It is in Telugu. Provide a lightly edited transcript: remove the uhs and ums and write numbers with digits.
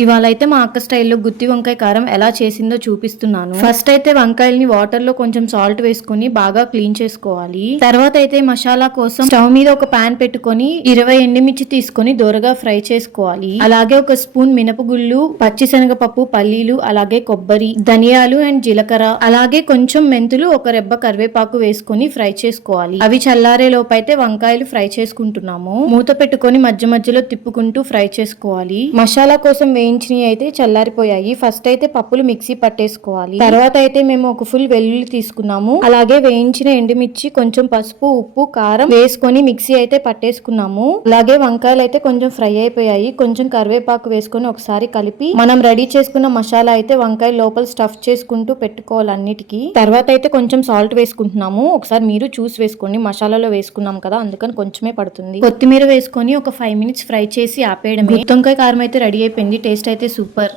ఇవాళ అయితే మా అక్క స్టైల్లో గుత్తి వంకాయ కారం ఎలా చేసిందో చూపిస్తున్నాను. ఫస్ట్ అయితే వంకాయల్ని వాటర్ లో కొంచెం సాల్ట్ వేసుకొని బాగా క్లీన్ చేసుకోవాలి. తర్వాత అయితే మసాలా కోసం స్టవ్ మీద ఒక పాన్ పెట్టుకొని 20 ఎండుమిర్చి తీసుకొని దోరగా ఫ్రై చేసుకోవాలి. అలాగే ఒక స్పూన్ మినపగుళ్ళు, పచ్చిశనగపప్పు, పల్లీలు, అలాగే కొబ్బరి, ధనియాలు అండ్ జీలకర్ర, అలాగే కొంచెం మెంతులు, ఒక రెబ్బ కరివేపాకు వేసుకొని ఫ్రై చేసుకోవాలి. అవి చల్లారే లోపు అయితే వంకాయలు ఫ్రై చేసుకుంటున్నాము. మూత పెట్టుకొని మధ్య మధ్యలో తిప్పుకుంటూ ఫ్రై చేసుకోవాలి. మసాలా కోసం వేయించినవి అయితే చల్లారిపోయాయి. ఫస్ట్ అయితే పప్పులు మిక్సీ పట్టేసుకోవాలి. తర్వాత అయితే మేము ఒక ఫుల్ వెల్లుల్లి తీసుకున్నాము. అలాగే వేయించిన ఎండుమిర్చి, కొంచెం పసుపు, ఉప్పు, కారం వేసుకొని మిక్సీ అయితే పట్టేసుకున్నాము. అలాగే వంకాయలు అయితే కొంచెం ఫ్రై అయిపోయాయి. కొంచెం కరివేపాకు వేసుకొని ఒకసారి కలిపి మనం రెడీ చేసుకున్న మసాలా అయితే వంకాయ లోపల స్టఫ్ చేసుకుంటూ పెట్టుకోవాలి అన్నిటికీ. తర్వాత అయితే కొంచెం సాల్ట్ వేసుకుంటున్నాము. ఒకసారి మీరు చూసి వేసుకోండి, మసాలాలో వేసుకున్నాం కదా అందుకని కొంచెమే పడుతుంది. కొత్తిమీర వేసుకొని ఒక 5 మినిట్స్ ఫ్రై చేసి ఆపేయడమే. గుత్తి వంకాయ కారం అయితే రెడీ అయిపోయింది. టేస్ట్ అయితే సూపర్.